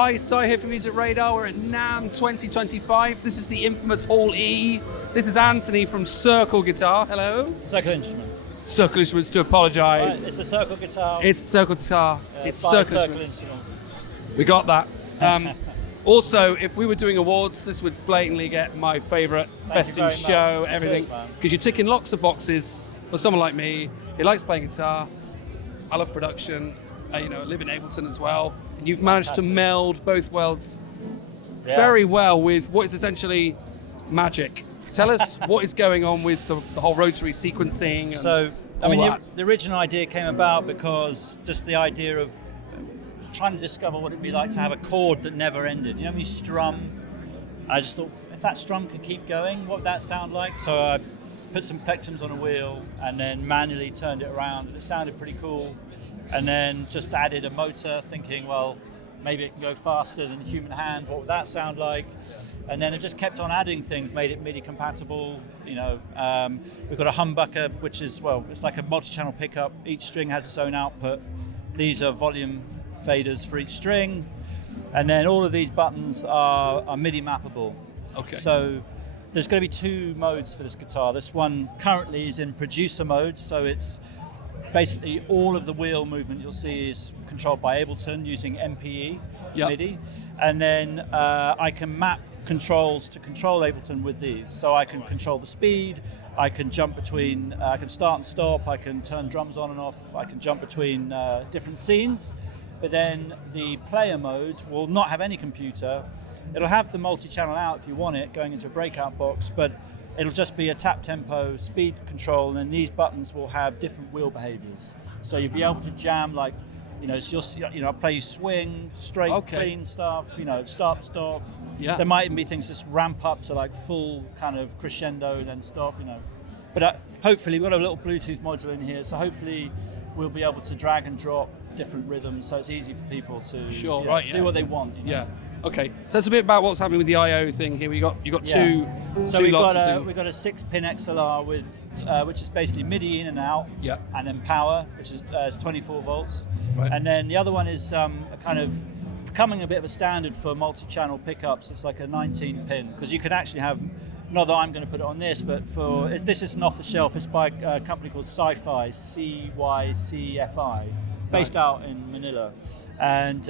Hi, Si here from Music Radar. We're at NAMM 2025. This is the infamous Hall E. This is Anthony from Circle Guitar. Hello. Circle Instruments. Circle Instruments, to apologise. Right, it's a Circle Guitar. It's Circle Guitar. It's Circle Instruments. We got that. Also, if we were doing awards, this would blatantly get my favourite, best in show, everything. Because you're ticking lots of boxes for someone like me who likes playing guitar. I love production. I live in Ableton as well. And you've managed to meld both worlds very well with what is essentially magic. Tell us what is going on with the whole Rotary sequencing. So, the original idea came about because just the idea of trying to discover what it'd be like to have a chord that never ended. When you strum, I just thought, if that strum could keep going, what would that sound like? So I put some plectrums on a wheel and then manually turned it around, and it sounded pretty cool. And then just added a motor, thinking, well, maybe it can go faster than the human hand. What would that sound like? And then it just kept on adding things, made it MIDI compatible. We've got a humbucker, which is, it's like a multi-channel pickup. Each string has its own output. These are volume faders for each string. And then all of these buttons are MIDI mappable. Okay. So there's going to be two modes for this guitar. This one currently is in producer mode, so it's basically all of the wheel movement you'll see is controlled by Ableton using MPE MIDI, and then I can map controls to control Ableton with these. So I can control the speed, I can jump between, I can start and stop, I can turn drums on and off, I can jump between different scenes. But then the player mode will not have any computer. It'll have the multi-channel out if you want it, going into a breakout box, but it'll just be a tap tempo, speed control, and then these buttons will have different wheel behaviors. So you'll be able to jam I'll play swing, straight, clean stuff, stop. Yeah. There might even be things just ramp up to like full kind of crescendo, then stop, But hopefully we've got a little Bluetooth module in here, so hopefully we'll be able to drag and drop different rhythms, so it's easy for people to do what they want. Yeah. Okay, so it's a bit about what's happening with the I/O thing here. You got two. So we've got a 6-pin XLR with which is basically MIDI in and out. Yeah. And then power, which is 24 volts. Right. And then the other one is a kind of becoming a bit of a standard for multi-channel pickups. It's like a 19-pin, because you can actually have. Not that I'm going to put it on this, but this is an off-the-shelf. It's by a company called Sci-Fi, CYCFI, based out in Manila, and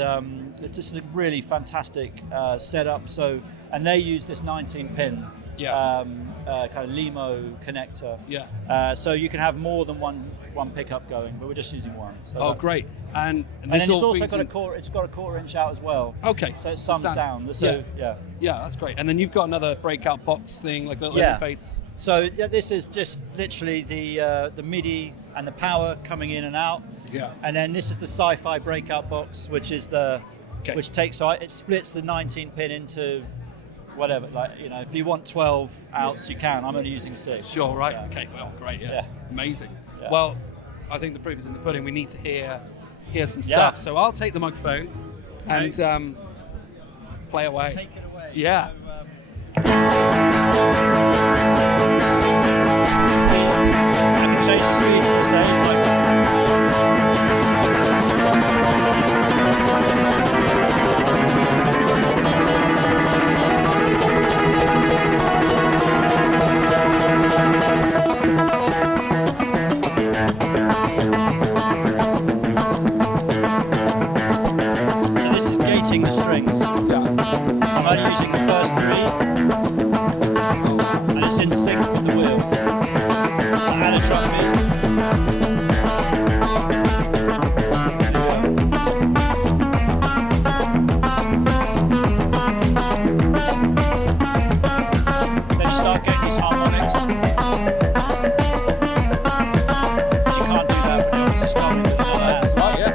it's just a really fantastic setup. So, and they use this 19-pin kind of Limo connector. Yeah. So you can have more than one pickup going, but we're just using one. So great! And then it's also got a quarter-inch out as well. Okay. So it sums down. So yeah, that's great. And then you've got another breakout box thing, like a little interface. So this is just literally the MIDI and the power coming in and out. Yeah. And then this is the Sci-Fi breakout box, which is which takes, it splits the 19-pin into whatever, if you want 12 outs, you can. I'm only using 6. Sure, right. Yeah. Okay, well, great, yeah. Amazing. Yeah. Well, I think the proof is in the pudding. We need to hear some stuff. So I'll take the microphone and play away. Take it away. Yeah. So, I can change the speed for the same. So this is gating the strings. I'm only using the first 3, and it's in sync with the wheel. And a drum beat. Then you start getting these harmonics. But you can't do that when you're obviously starting with another hand. That's right, yeah.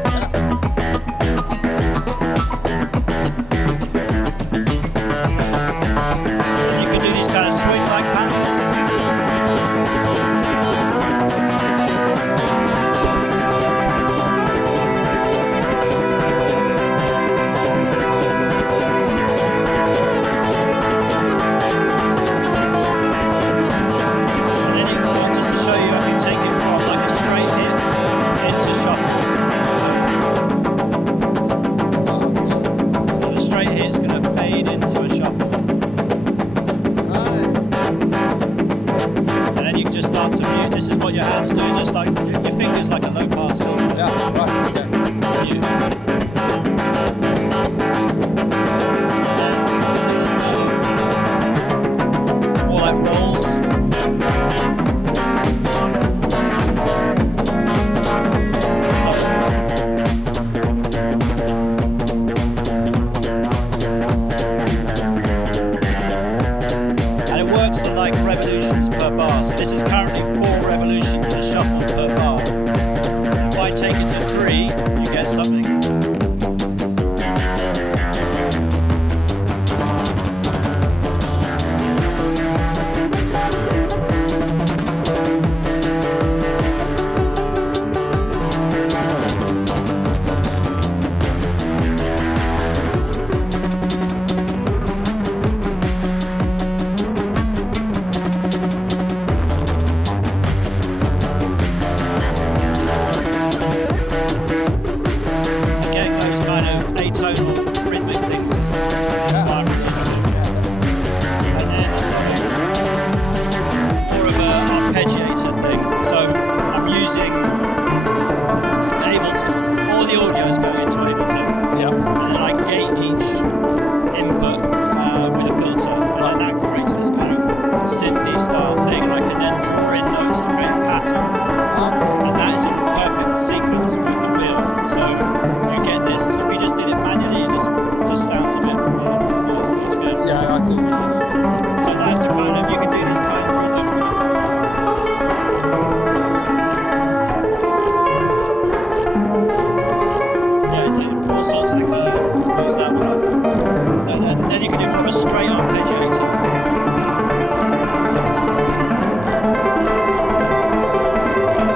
I gate each input with a filter, and that creates this kind of synthy style thing, and I can then draw in notes to create a pattern, and that is in perfect sequence with the wheel. So you get this. If you just did it manually, it just sounds a bit. It's good. Yeah, I see. So that's the kind of, you can do this kind of rhythm. Yeah, do all sorts of things. Use that one up. So then you can do more of a straight arpeggiator.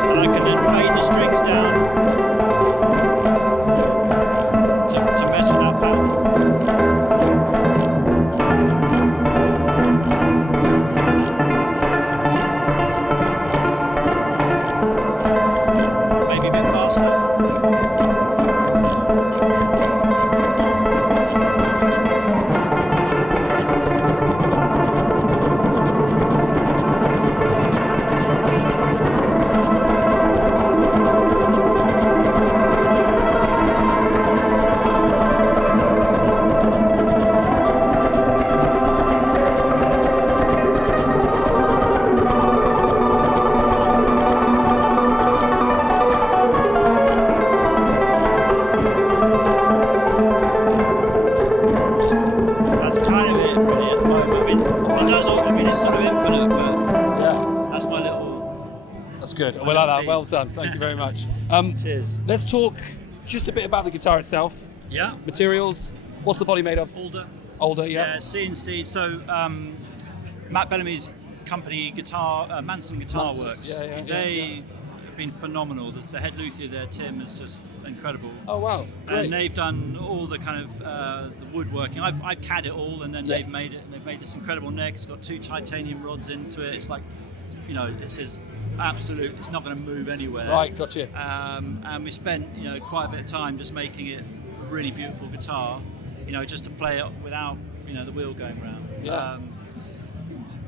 And I can then fade the strings down to mess with that pattern. Maybe a bit faster. That's kind of it really at the moment. I mean, it does all, I mean, it's sort of infinite, but Yeah, that's my little. that's good. We like that. Well done. Thank you very much. Cheers. Let's talk just a bit about the guitar itself. Yeah. Materials. What's the body made of? Older, yeah. Yeah, CNC. So Matt Bellamy's company, Manson Guitar Manson's, Works. yeah. They have been phenomenal. The head luthier there, Tim, is just incredible. Oh wow, great. And they've done all the kind of the woodworking. I've CAD it all, and then they've made it. And they've made this incredible neck. It's got 2 titanium rods into it. It's like, it says absolute. It's not going to move anywhere. Right, gotcha. And we spent quite a bit of time just making it a really beautiful guitar. Just to play it without the wheel going around. Yeah.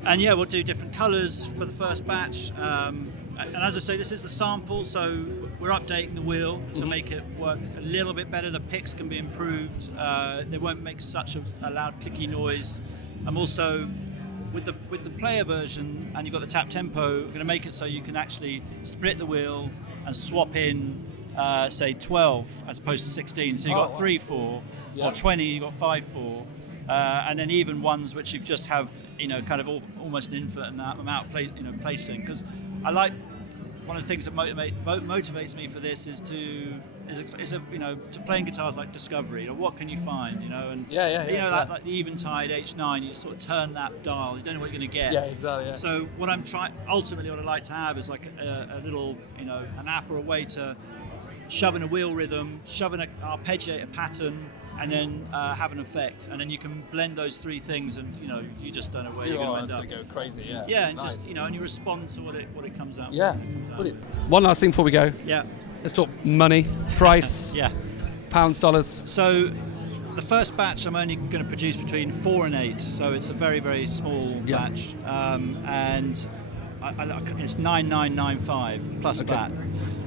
And yeah, we'll do different colours for the first batch. And as I say, this is the sample, so we're updating the wheel to make it work a little bit better. The picks can be improved. They won't make such a loud clicky noise. I'm also with the player version, and you've got the tap tempo. We're going to make it so you can actually split the wheel and swap in, say 12 as opposed to 16. So you've got 3/4, or 20. You've got 5/4. And then even ones which you just have, kind of almost an infinite amount placing. Because I like, one of the things that motivates me for this is to playing guitars like discovery. What can you find? And like the Eventide H9, you sort of turn that dial. You don't know what you're going to get. Yeah, exactly. Yeah. So what ultimately what I like to have is like a little, an app or a way to shove in a wheel rhythm, shove in an arpeggiator pattern, and then have an effect, and then you can blend those 3 things, and you just don't know where you're going to end up. It's going to go crazy, yeah. Yeah, and nice. just and you respond to what it comes out. Yeah, comes out. brilliant. One last thing before we go. Yeah. Let's talk money, price, Yeah. pounds, dollars. So the first batch I'm only going to produce between 4 and 8, so it's a very, very small batch, and it's 9995 plus VAT,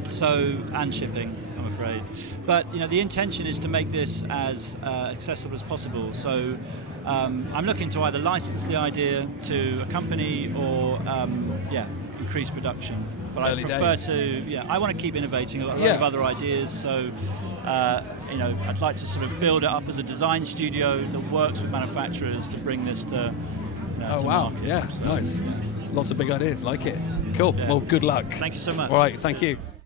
so and shipping, I'm afraid. But the intention is to make this as accessible as possible. So I'm looking to either license the idea to a company or increase production. But Early I prefer days. I want to keep innovating a lot of other ideas. So I'd like to sort of build it up as a design studio that works with manufacturers to bring this to to market. Yeah, So, nice. Lots of big ideas, like it. Cool. Yeah. Well, good luck. Thank you so much. All right, thank you.